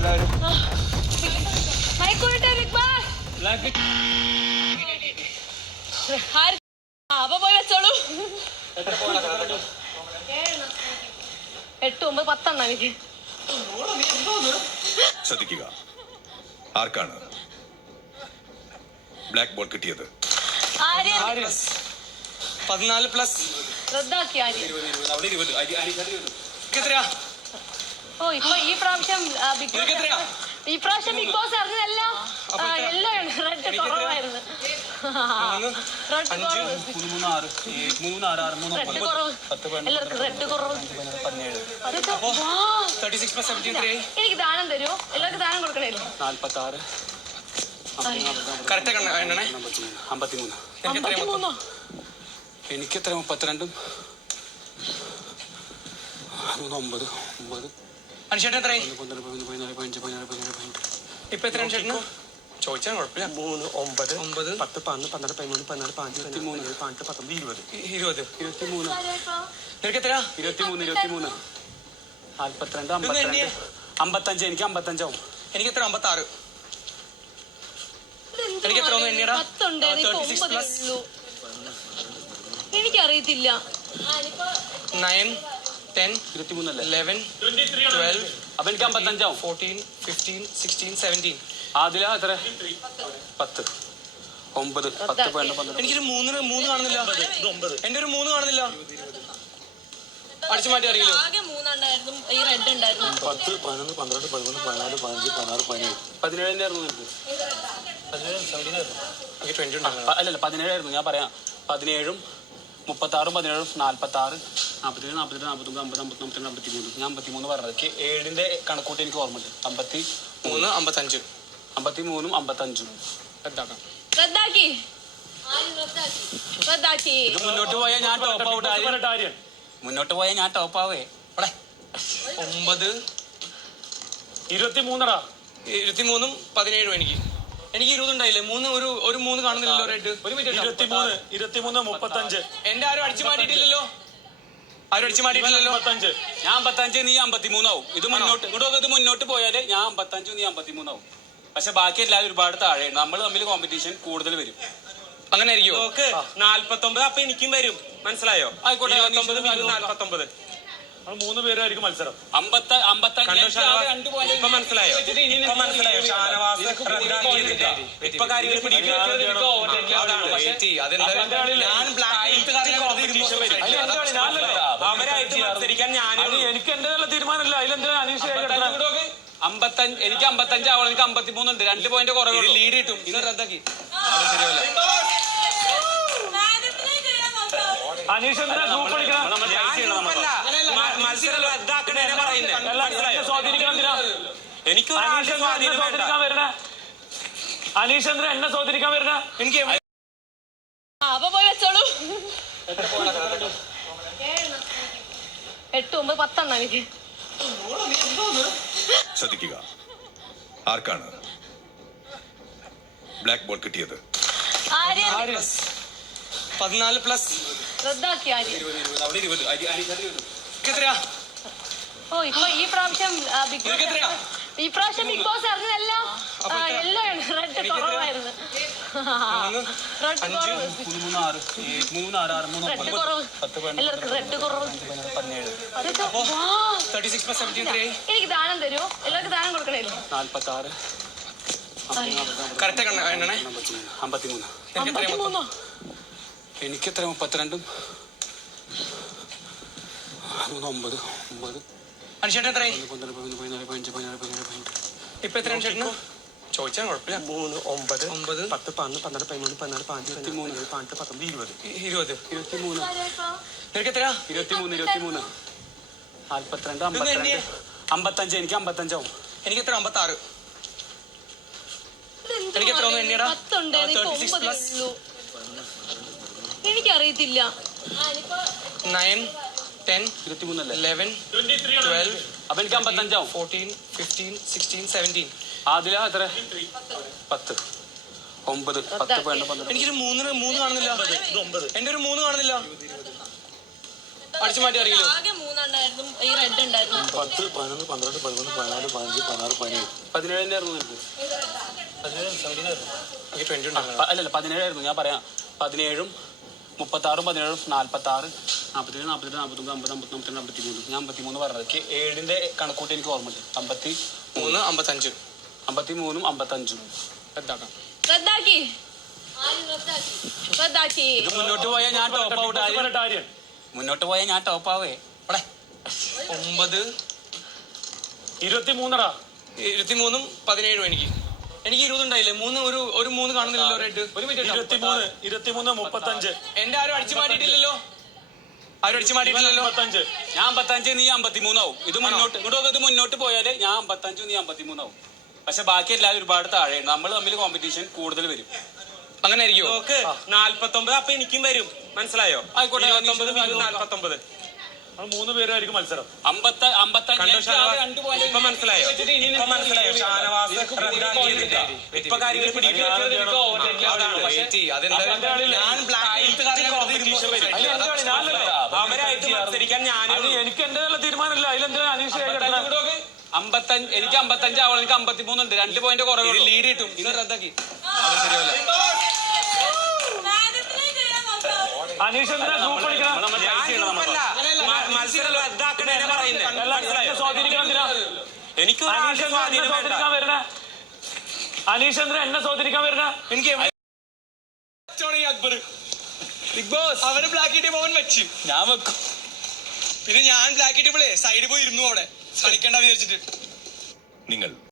എല്ലാവരും. അപ്പൊ പോയി വെച്ചോളൂ. 8, 9, 10 എനിക്ക്. ശ്രദ്ധിക്കുക, ആർക്കാണ് ബ്ലാക്ക് ബോൾ കിട്ടിയത്? 14+. റദ്ദാക്കി ആര്യ. എത്രയാ? ഓ ഇപ്പൊ ഈ പ്രാവശ്യം ബിഗ് ബോസ് അറിഞ്ഞതെല്ലാം യെല്ലോ ആണ്. റെഡ് കുറവായിരുന്നു. റെഡ് കുറവ്. എല്ലാവർക്കും റെഡ് കുറവ്. എനിക്ക് ദാനം തരുമോ? എല്ലാവർക്കും ദാനം കൊടുക്കണേല്ലോ. 46 53. എനിക്ക് എത്ര? 32. 9. അനുഷേട്ടൻ എത്ര? 11, 12, 13, 14, 15, 16, 17, 18. ഇപ്പൊ എത്ര അനുഷേട്ടന്? ചോദിച്ചാൽ കുഴപ്പമില്ല. 3, 9, 10, 11, 12, 13, 14, 15, 16, 17, 18, 19, 20. 23. നിനക്ക് എത്ര? 23. 42, 52, 55. എനിക്ക് 55 ആവും. എനിക്ക് എത്ര? 56. എനിക്ക് എത്ര? 10 എനിക്കറിയത്തില്ല. 9, 10, 23 11, 12. അപ്പൊ എനിക്ക് 55 ആവും. 14, 15, 16, 17. അതിലാ എത്ര? 10, 9, 10, 12. എനിക്കൊരു 3 കാണുന്നില്ല. എന്റെ ഒരു 3 കാണുന്നില്ല. അടിച്ചു മാറ്റി അറിയില്ലോ. ആകെ 3 ഉണ്ടായിരുന്നു. ഈ റെഡ് ഉണ്ടായിരുന്നു. 10, 11, 12, 13, 14, 15, 16, 17. 17 ആയിരുന്നു നിനക്ക്. എനിക്ക് 20 ഉണ്ടായിരുന്നു. അല്ലല്ല 17 ആയിരുന്നു. ഞാൻ പറയാം. 17, 36, 17, 46, 47, 48, 49, 50, 51, 53. ഞാൻ 53 പറഞ്ഞത്. 7ന്റെ കണക്കൂട്ടി എനിക്ക് ഓർമ്മയുണ്ട്. 53, 55. 53, 55. റദ്ദാക്കാം. റദ്ദാക്കി. ഇത് മുന്നോട്ട് പോയാൽ ഞാൻ ടോപ്പ് ഔട്ട്. മുന്നോട്ട് പോയാൽ ഞാൻ ടോപ്പ് ആവേ. 9, 23. 23, 17 എനിക്ക്. എനിക്ക് 20 ഉണ്ടായില്ലേ? ഒരു 3 കാണുന്നില്ലല്ലോ. റെഡ് 23, 35. എന്റെ ആരും അടിച്ചു മാറ്റിയിട്ടില്ലല്ലോ. ആരും അടിച്ചു മാറ്റിയിട്ടില്ലല്ലോ. 55. ഞാൻ 55, നീ 53 ആവും. ഇത് മുന്നോട്ട് പോയാല് ഞാൻ 55, നീ 53 ആവും. പക്ഷെ ബാക്കി എല്ലാവരും ഒരുപാട് താഴെയാണ്. നമ്മൾ തമ്മിൽ കോമ്പറ്റീഷൻ കൂടുതൽ വരും. അങ്ങനെ ആയിരിക്കും. 49. അപ്പൊ എനിക്കും വരും. മനസ്സിലായോ? ആയിക്കോട്ടെ. 49. 3 പേരായിരിക്കും മത്സരം. 55. ഇപ്പൊ മനസ്സിലായോ? ഷാനവാസ് റദ്ദാക്കിയതിന്റെ ഇപ്പൊ കാര്യങ്ങൾ അവരായിട്ട് മത്സരിക്കാൻ ഞാനും. എനിക്ക് എന്റെ തീരുമാനമല്ല. അതിലെന്താ അനീഷ്? 55. എനിക്ക് 55 ആവണം. എനിക്ക് 53 ഉണ്ട്. 2 പോയിന്റ് കുറവ്. ലീഡ് കിട്ടും. ഇന്ന് റദ്ദാക്കി. അത് ശരിയല്ല. അനീഷ് എന്തിനാ ഗ്രൂപ്പ് വിളിക്കണം? മത്സരം റദ്ദാക്കണേനെ പറയുന്നത്. എനിക്ക് അനീഷ് ചന്ദ്ര എന്നെ സ്വാധീനിക്കാൻ വരണ. എനിക്ക് അപ്പൊ പോയി വെച്ചോളൂ. 8, 9, 10 എനിക്ക്. ശ്രദ്ധിക്കുക, ആർക്കാണ് ബ്ലാക്ക് ബോൾ കിട്ടിയത്? 14+. റദ്ദാക്കി ആര്യ. എത്രയാ? ഓ ഇപ്പൊ ഈ പ്രാവശ്യം ബിഗ് ബോസ് അറിഞ്ഞതെല്ലാം യെല്ലോ ആണ്. റെഡ് കുറവായിരുന്നു. റെഡ് കുറവ്. 3, 6, 3, 6, 3, റെഡ് കുറവ്. എല്ലാവർക്കും റെഡ് കുറവ്. 36+17. എനിക്ക് ദാനം തരുമോ? എല്ലാവർക്കും ദാനം കൊടുക്കണേല്ലോ. 46, കറക്റ്റ് എണ്ണണേ. 53. 53. എനിക്ക് എത്ര? 32, 9. അനുഷേട്ടൻ എത്ര? 11, 12, 13, 14, 15, 16, 17, 18. ഇപ്പൊ എത്ര അനുഷേട്ടന്? ചോദിച്ചാൽ കുഴപ്പമില്ല. 3, 9, 10, 9, 11, 12, 13, 14, 15, 16, 17, 18, 19, 20. 20. 23. നിനക്ക് എത്ര? 23. 42, 52, 55. എനിക്ക് 55 ആവും. എനിക്ക് എത്ര? 56. എനിക്ക് എത്ര? 10 എനിക്കറിയത്തില്ല. 9, 10, 23 11, 12. അപ്പൊ എനിക്ക് 55 ആവും. 14, 15, 16, 17. അതിലാ എത്ര? 10, 9, 10, 12. എനിക്കൊരു 3 കാണുന്നില്ല. എന്റെ ഒരു 3 കാണുന്നില്ല. അടിച്ചു മാറ്റി അറിയില്ലോ. ആകെ 3 ഉണ്ടായിരുന്നു, ഈ റെഡ് ഉണ്ടായിരുന്നു. 10, 11, 12, 13, 14, 15, 16, 17. 17 ആയിരുന്നു നിനക്ക്. 20 ഉണ്ടായിരുന്നു. അല്ലല്ല 17 ആയിരുന്നു. ഞാൻ പറയാം 17, 36, 17, 46, 47, 48, 49, 50, 51, 53. ഞാൻ 53 പറഞ്ഞത്. 7ന്റെ കണക്കൂട്ടി എനിക്ക് ഓർമ്മയുണ്ട്. 53, 55 53, 55. റദ്ദാക്കാം. റദ്ദാക്കി. റദ്ദാക്കി. ഇത് മുന്നോട്ട് പോയാൽ ഞാൻ ടോപ്പ് ഔട്ട് ആയി. മുന്നോട്ട് പോയാൽ ഞാൻ ടോപ്പ് ആവേ. 9, 23 23, 17 എനിക്ക് 20 ഉണ്ടായില്ലേ. ഒരു 3 കാണുന്നില്ലല്ലോ റെഡ്. ഒരു മിനിറ്റ്. 23, 35. എന്റെ ആരും അടിച്ചു മാറ്റിയിട്ടില്ലല്ലോ. ആരും അടിച്ചു മാറ്റിയിട്ടില്ലല്ലോ. 55. ഞാൻ 55, നീ 53 ആവും. ഇത് മുന്നോട്ട് പോയാലേ ഞാൻ 55, നീ 53 ആവും. പക്ഷെ ബാക്കി എല്ലാവരും ഒരുപാട് താഴെയാണ്. നമ്മൾ തമ്മിൽ കോമ്പറ്റീഷൻ കൂടുതൽ വരും. അങ്ങനെ ആയിരിക്കുമോ? 49 അപ്പൊ എനിക്കും വരും, മനസ്സിലായോ? ആയിക്കോട്ടെ. 49. 3 പേരായിരിക്കും മത്സരം. 55 ഇപ്പൊ മനസ്സിലായോ? ഷാനവാസ് റദ്ദാക്കിയതിന്റെ ഇപ്പൊ കാര്യങ്ങൾ അവരായിട്ട് മത്സരിക്കാൻ എനിക്ക് എന്റെ തീരുമാനമില്ല. അതിലെന്താ അനീഷ് 55, എനിക്ക് 55 ആവണം. എനിക്ക് 53 ഉണ്ട്. 2 പോയിന്റ് കുറവ് ലീഡ് കിട്ടും. ഇന്ന് റദ്ദാക്കി. അത് ശരിയല്ല. അനീഷ് എന്തിനാ ഗ്രൂപ്പ് കളിക്കണം? മത്സരം റദ്ദാക്കണേനെ പറയുന്നത് സ്വാധീനിക്കണം. എനിക്ക് അനീഷ് എന്തിനാ എന്നെ സ്വാധീനിക്കാൻ വരണ? എനിക്ക് അക്ബർ ബിഗ് ബോസ് അവര് ബ്ലാക്ക് ടീം അവൻ വെച്ച് ഞാൻ വെക്കും. പിന്നെ ഞാൻ ബ്ലാക്ക് ടീമിളെ സൈഡിൽ പോയി ഇരുന്നു അവിടെ കളിക്കണ്ട വിചാരിച്ചിട്ട്. നിങ്ങൾ